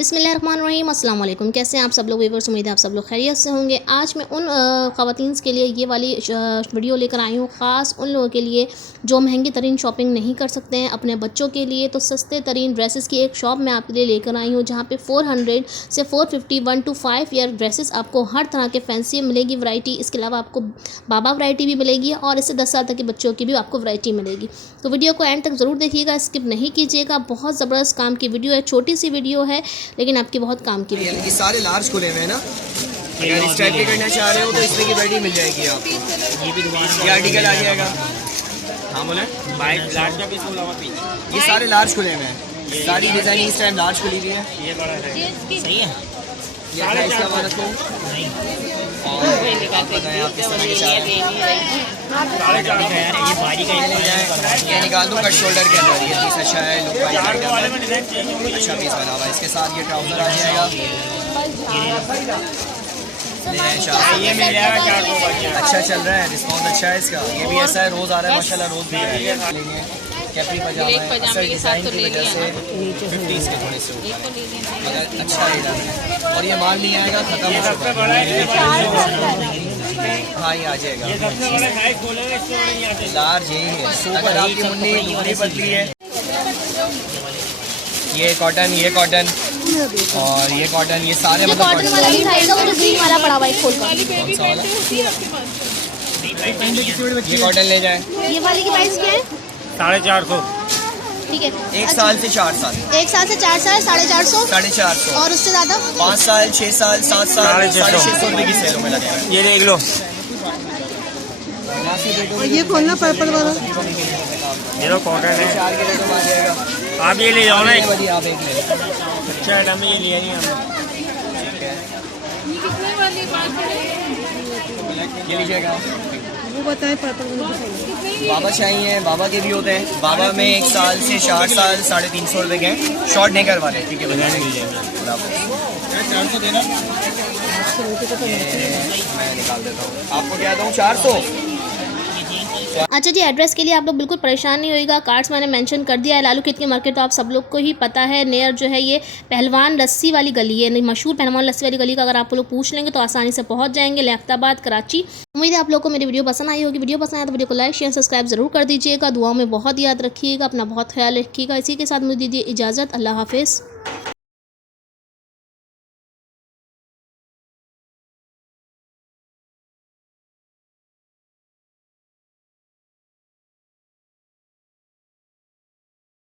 बिस्मिल्लाहिर्रहमानिर्रहीम, अस्सलाम वालेकुम। कैसे हैं आप सब लोग व्यूअर्स? उम्मीद है आप सब लोग खैरियत से होंगे। आज मैं उन ख़वातीन के लिए ये वाली वीडियो लेकर आई हूँ, ख़ास उन लोगों के लिए जो महंगी तरीन शॉपिंग नहीं कर सकते हैं अपने बच्चों के लिए। तो सस्ते तरीन ड्रेसेस की एक शॉप मैं आपके लिए लेकर आई हूँ, जहाँ पे 400 से 450 1 to 5 ईयर ड्रेसेस आपको हर तरह के फैंसी मिलेगी वैरायटी। इसके अलावा आपको बाबा वैरायटी भी मिलेगी और इससे 10 साल तक के बच्चों की भी आपको वैरायटी मिलेगी। तो वीडियो को एंड तक ज़रूर देखिएगा, स्किप नहीं कीजिएगा। बहुत ज़बरदस्त काम की वीडियो है, छोटी सी वीडियो है लेकिन आपकी बहुत काम की वीडियो है। ये सारे लार्ज खुले हुए हैं ना, अगर इस टाइप के करना चाह रहे हो तो इसमें की वैरायटी मिल जाएगी आपको। ये भी दुकान ये आर्टिकल आ जाएगा। हाँ बोले ये सारे लार्ज खुले हुए हैं, सारी डिजाइन इस टाइम लार्ज खुली हुई है। ये बड़ा है, सही है। ये प्राइस क्या माना तो नहीं, और आप बताएं आप किस तरह के चाह रहे हैं। ये निकाल दूँ कट शोल्डर के अंदर, ये पीस अच्छा है, लुक वाइज अच्छा पीस बना हुआ है। इसके साथ ये ट्राउजर आ जाएगा, ये मिल जाएगा। अच्छा चल रहा है, रिस्पॉन्स अच्छा है इसका। ये भी ऐसा है, रोज़ आ रहा है माशाल्लाह, रोज़ भी है। कैपरी पजामा है, असल डिज़ाइन की वजह से 50 के थोड़े से मगर अच्छा है। और ये माल नहीं आएगा, ख़त्म हो चुका है। हाँ ये आ जाएगा, लार्ज यही है। अगर आपकी मुन्नी दूसरी पतली है, ये कॉटन, ये कॉटन और ये कॉटन, ये सारे मतलब कॉटन वाला भी खाएगा, वो जो ग्रीन वाला पड़ा हुआ है खोल कर। ये कॉटन ले जाए। ये वाली की प्राइस क्या है? 450। ठीक है, 1 साल से 4 साल, 1 साल से 4 साल 450, 450 और उससे ज़्यादा 5 साल 6 साल 7 साल 650 रुपये की सेलों में लगे हैं। ये देख लो, ये खोलना पर्पल वाला, ये लो कॉटन है। 4 के रेटों में आ जाएगा। आप ये ले जाओ ना, आप एक ले लो। अच्छा आइटम ये लिया नहीं हमने। ये लीजिएगा। वो बताए पर्पल वाला। बाबा चाहिए, बाबा के भी होते हैं। बाबा में 1 साल से 4 साल 350 रुपये के शॉर्ट नेकर वाले, ठीक है बनाने मिल जाएंगे। 400 देना, मैं निकाल देता हूँ। आपको क्या दूँ? 400। अच्छा जी, एड्रेस के लिए आप लोग बिल्कुल परेशान नहीं होइएगा, कार्ड्स मैंने मेंशन कर दिया है। लालू खेत की मार्केट तो आप सब लोग को ही पता है, नियर जो है ये पहलवान लस्सी वाली गली है, मशहूर पहलवान लस्सी वाली गली का अगर आप लोग पूछ लेंगे तो आसानी से पहुंच जाएंगे, लियाकताबाद कराची। उम्मीद है आप लोग को मेरी वीडियो पसंद आई होगी। वीडियो पसंद आया तो वीडियो को लाइक शेयर सब्सक्राइब जरूर कर दीजिएगा। दुआ में बहुत याद रखिएगा, अपना बहुत ख्याल रखिएगा। इसी के साथ मुझे दीजिए इजाज़त। अल्लाह हाफिज़।